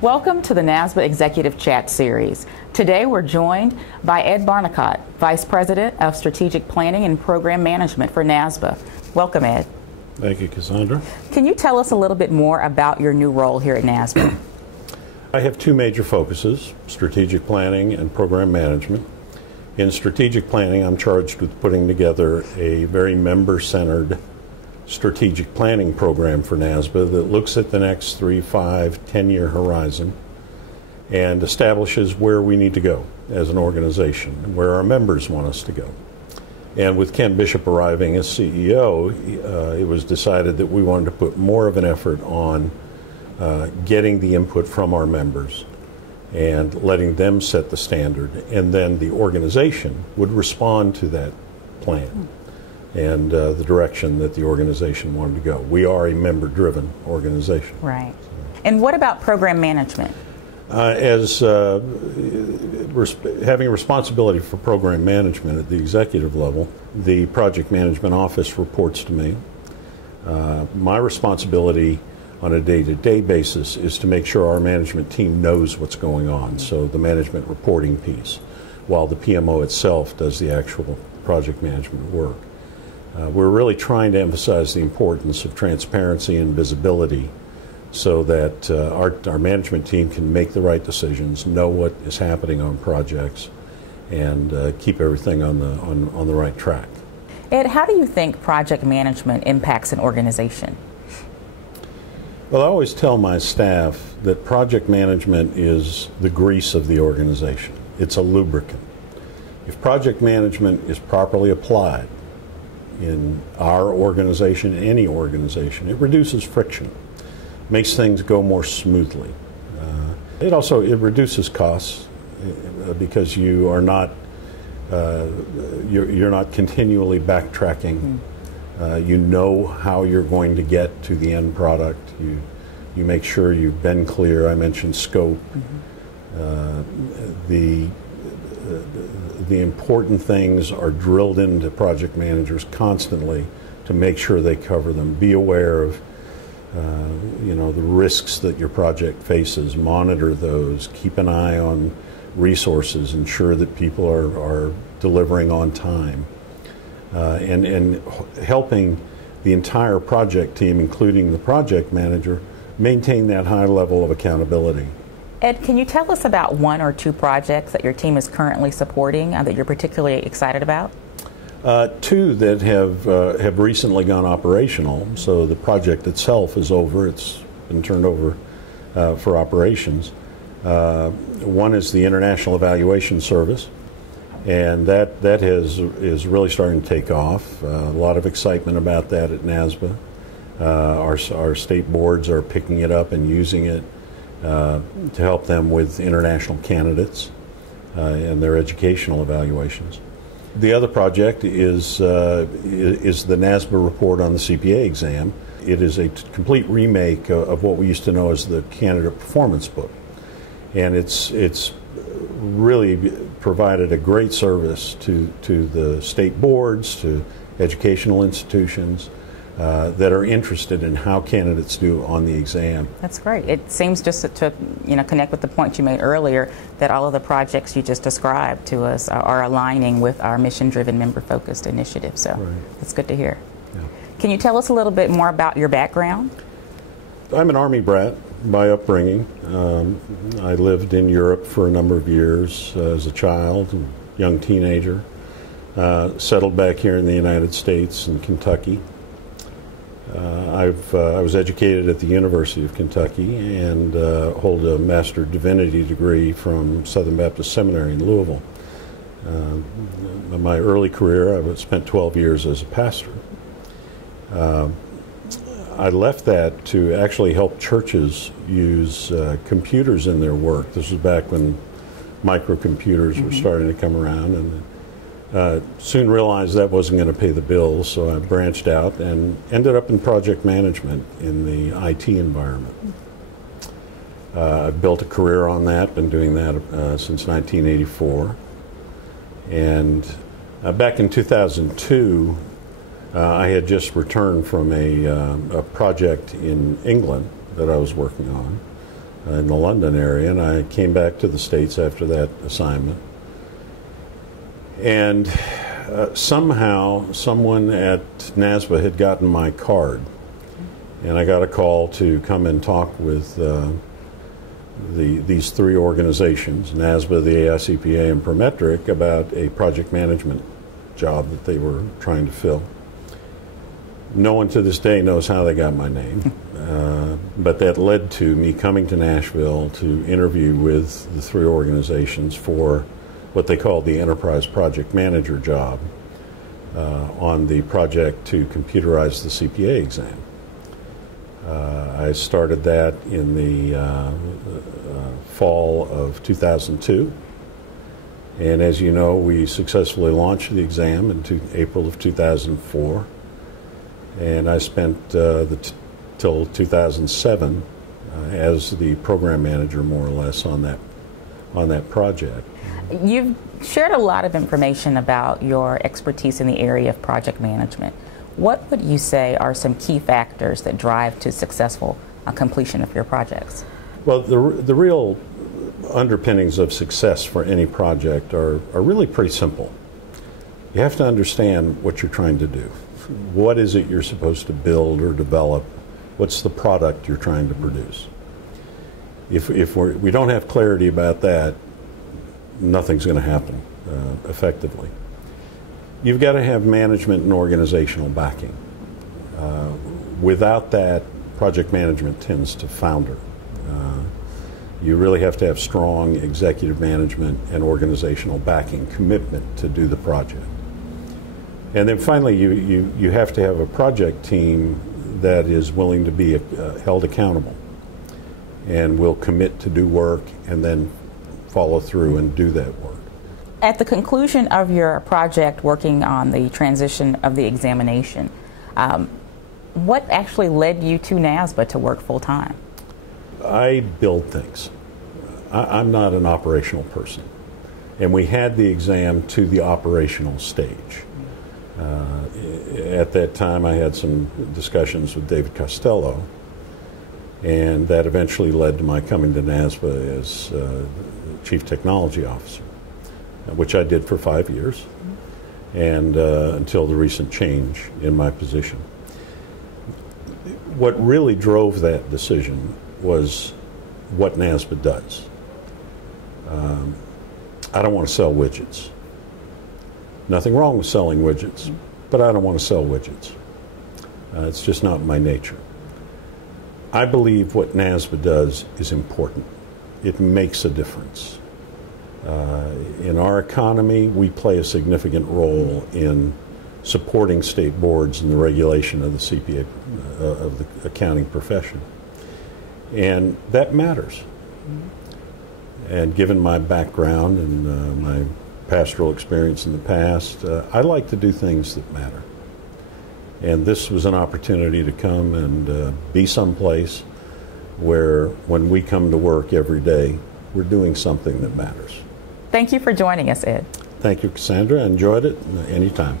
Welcome to the NASBA Executive Chat Series. Today we're joined by Ed Barnicott, Vice President of Strategic Planning and Program Management for NASBA. Welcome, Ed. Thank you, Cassandra. Can you tell us a little bit more about your new role here at NASBA? I have two major focuses, strategic planning and program management. In strategic planning, I'm charged with putting together a very member-centered strategic planning program for NASBA that looks at the next 3, 5, 10-year horizon and establishes where we need to go as an organization, where our members want us to go. And with Ken Bishop arriving as CEO, it was decided that we wanted to put more of an effort on getting the input from our members and letting them set the standard, and then the organization would respond to that plan and the direction that the organization wanted to go. We are a member-driven organization. Right. And what about program management? As having responsibility for program management at the executive level, the project management office reports to me. My responsibility on a day-to-day basis is to make sure our management team knows what's going on, so the management reporting piece, while the PMO itself does the actual project management work. We're really trying to emphasize the importance of transparency and visibility so that our management team can make the right decisions, know what is happening on projects, and keep everything on the right track. Ed, how do you think project management impacts an organization? Well, I always tell my staff that project management is the grease of the organization. It's a lubricant. If project management is properly applied in our organization, any organization, it reduces friction, makes things go more smoothly. It reduces costs because you are not you're not continually backtracking. You know how you're going to get to the end product. You make sure you've been clear. I mentioned scope. The important things are drilled into project managers constantly to make sure they cover them. Be aware of the risks that your project faces. Monitor those. Keep an eye on resources. Ensure that people are delivering on time. And helping the entire project team, including the project manager, maintain that high level of accountability. Ed, can you tell us about one or two projects that your team is currently supporting that you're particularly excited about? Two that have recently gone operational. So the project itself is over. It's been turned over for operations. One is the International Evaluation Service, and that is really starting to take off. A lot of excitement about that at NASBA. Our state boards are picking it up and using it to help them with international candidates and their educational evaluations. The other project is the NASBA report on the CPA exam. It is a complete remake of what we used to know as the candidate performance book, and it's really provided a great service to the state boards, to educational institutions that are interested in how candidates do on the exam. That's great. It seems just to connect with the point you made earlier that all of the projects you just described to us are aligning with our mission-driven, member-focused initiative. So That's good to hear. Yeah. Can you tell us a little bit more about your background? I'm an Army brat by upbringing. I lived in Europe for a number of years as a child and young teenager. Settled back here in the United States in Kentucky. I was educated at the University of Kentucky and hold a Master of Divinity degree from Southern Baptist Seminary in Louisville. In my early career, I spent 12 years as a pastor. I left that to actually help churches use computers in their work. This was back when microcomputers were starting to come around, and soon realized that wasn't going to pay the bills, so I branched out and ended up in project management in the IT environment. I've built a career on that, been doing that since 1984. And back in 2002, I had just returned from a project in England that I was working on. in the London area, and I came back to the States after that assignment. And somehow someone at NASBA had gotten my card, and I got a call to come and talk with these three organizations, NASBA, the AICPA, and Prometric, about a project management job that they were trying to fill. No one to this day knows how they got my name, but that led to me coming to Nashville to interview with the three organizations for what they called the Enterprise Project Manager job on the project to computerize the CPA exam. I started that in the fall of 2002, and as you know, we successfully launched the exam in April of 2004, and I spent till 2007 as the program manager, more or less, on that project. You've shared a lot of information about your expertise in the area of project management. What would you say are some key factors that drive to successful completion of your projects? Well, the real underpinnings of success for any project are really pretty simple. You have to understand what you're trying to do. What is it you're supposed to build or develop? What's the product you're trying to produce? If we don't have clarity about that, nothing's going to happen effectively. You've got to have management and organizational backing. Without that, project management tends to founder. You really have to have strong executive management and organizational backing, commitment to do the project. And then finally, you have to have a project team that is willing to be held accountable and will commit to do work and then follow through and do that work. At the conclusion of your project working on the transition of the examination, what actually led you to NASBA to work full-time? I build things. I'm not an operational person. And we had the exam to the operational stage. At that time, I had some discussions with David Costello, and that eventually led to my coming to NASBA as Chief Technology Officer, which I did for 5 years, and until the recent change in my position. What really drove that decision was what NASBA does. I don't want to sell widgets. Nothing wrong with selling widgets, but I don't want to sell widgets. It's just not my nature. I believe what NASBA does is important. It makes a difference. In our economy, we play a significant role in supporting state boards in the regulation of the CPA, of the accounting profession. And that matters. And given my background and my pastoral experience in the past, I like to do things that matter. And this was an opportunity to come and be someplace where when we come to work every day, we're doing something that matters. Thank you for joining us, Ed. Thank you, Cassandra. I enjoyed it anytime.